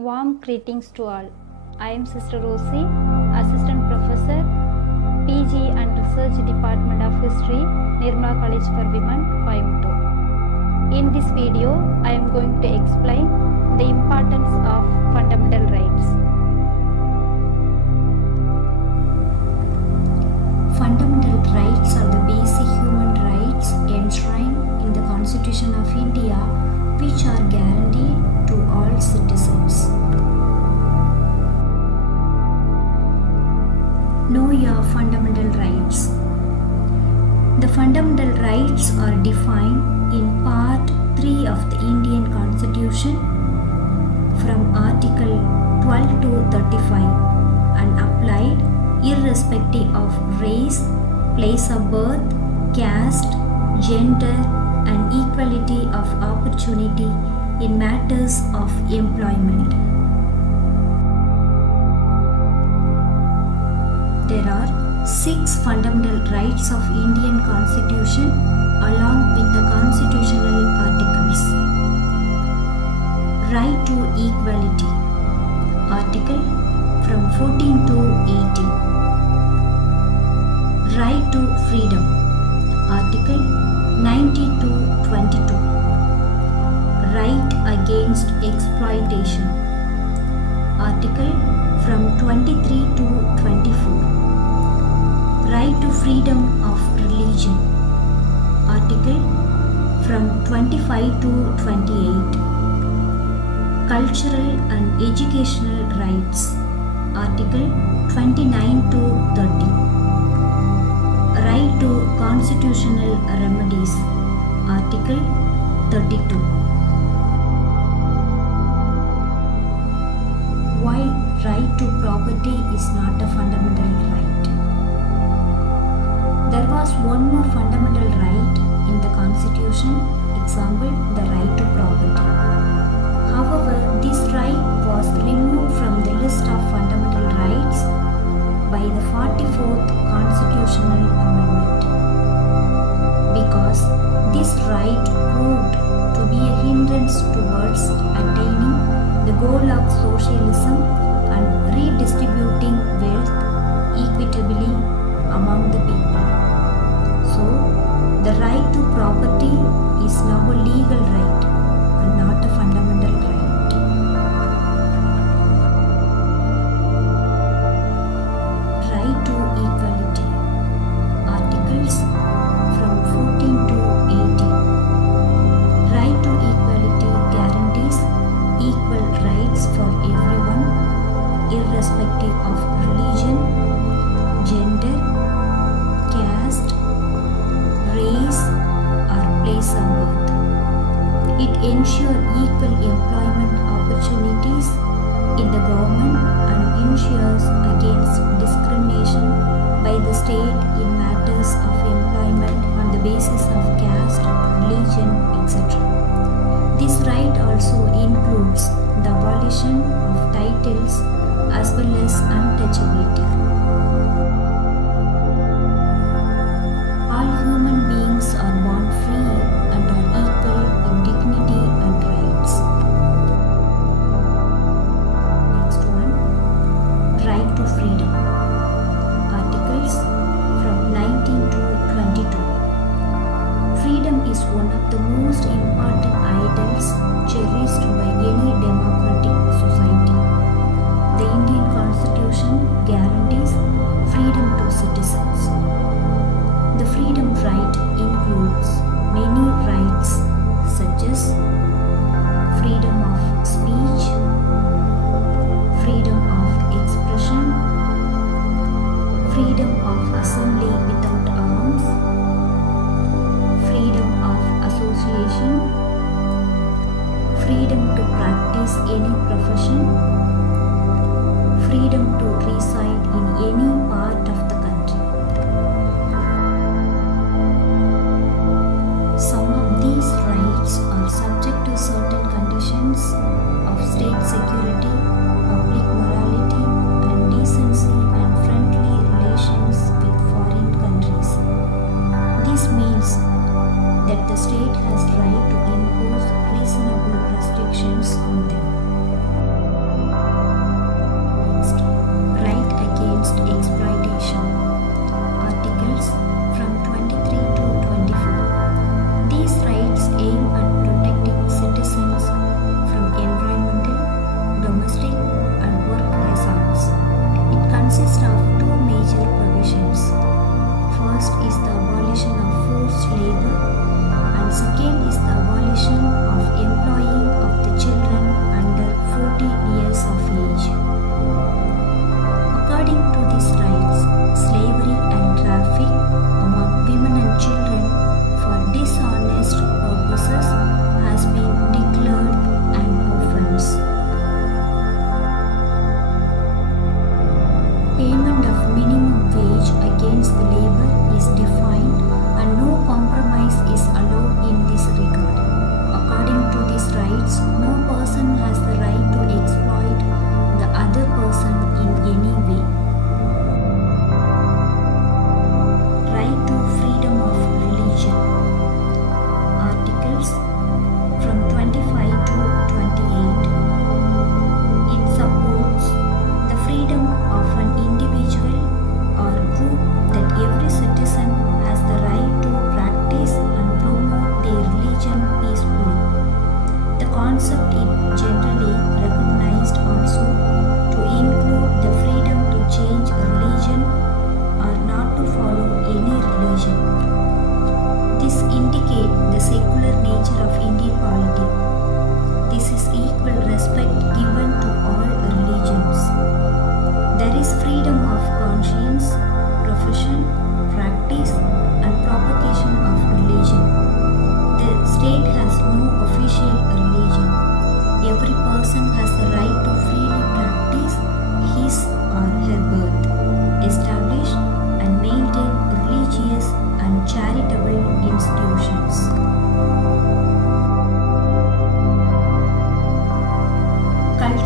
Warm greetings to all. I am Sister Rosy, Assistant Professor, PG and Research Department of History, Nirmala College for Women, Coimbatore. In this video, I am going to explain the importance of fundamental rights. Fundamental rights are the basic human rights enshrined in the Constitution of India, which are guaranteed to all citizens. Know your fundamental rights. The fundamental rights are defined in Part 3 of the Indian Constitution from Article 12 to 35 and applied irrespective of race, place of birth, caste, gender, and equality of opportunity in matters of employment. There are 6 fundamental rights of Indian Constitution along with the constitutional articles. Right to equality. Article from 14 to 18. Right to freedom. Article 90 to 22. Right against exploitation. Article from 23 to 24. Right to freedom of religion. Article from 25 to 28. Cultural and educational rights. Article 29 to 30. Right to constitutional remedies. Article 32. Why right to property is not a fundamental right? There was one more fundamental right in the Constitution, example, the right to property. However, this right was removed from the list of fundamental rights by the 44th Constitutional Amendment because this right proved to be a hindrance towards attaining the goal of socialism and redistributing wealth equitably among the people. So, the right to property is now a legal right and not a fundamental right. Right to equality. Articles from 14 to 18. Right to equality guarantees equal rights for everyone, irrespective of religion, gender, caste, race, or place of birth. It ensures equal employment opportunities in the government and ensures against discrimination by the state in matters of employment on the basis of caste, religion, etc. This right also includes the abolition of titles as well as untouchability. All human beings are born free and are equal in dignity and rights. Next one, right to freedom. Articles from 19 to 22. Freedom is one of the most important ideals cherished by any democratic society. The Indian Constitution guarantees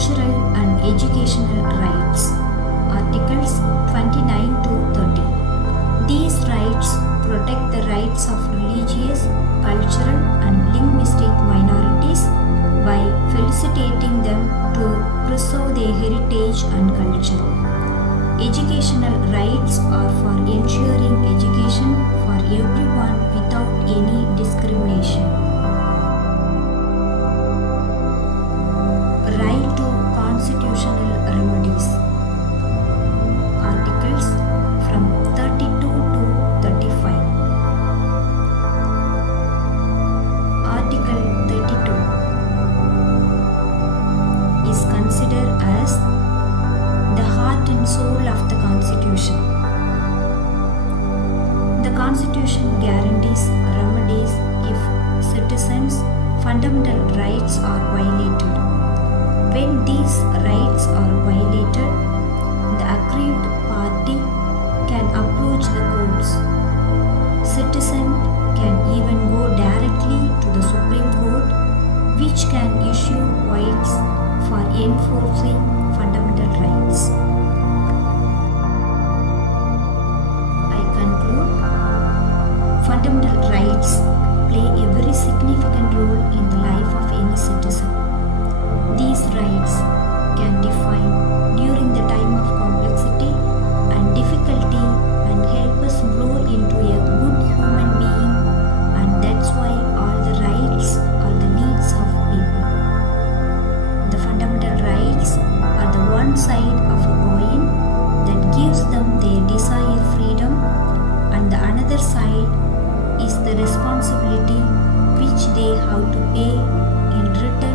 cultural and educational rights. Articles 29 to 30. These rights protect the rights of religious, cultural, and linguistic minorities by felicitating them to preserve their heritage and culture. Educational rights are for ensuring education for everyone without any discrimination. Right to constitutional remedies. Articles from 32 to 35. Article 32 is considered as the heart and soul of the Constitution. The Constitution guarantees remedies if citizens' fundamental rights are violated. When these rights are violated, the aggrieved party can approach the courts. Citizen can even go directly to the Supreme Court, which can issue writs for enforcing fundamental rights. I conclude, fundamental rights play a very significant role in the life of any citizen. These rights can define during the time of complexity and difficulty and help us grow into a good human being, and that's why all the rights are the needs of people. The fundamental rights are the one side of a coin that gives them their desired freedom, and the another side is the responsibility which they have to pay in return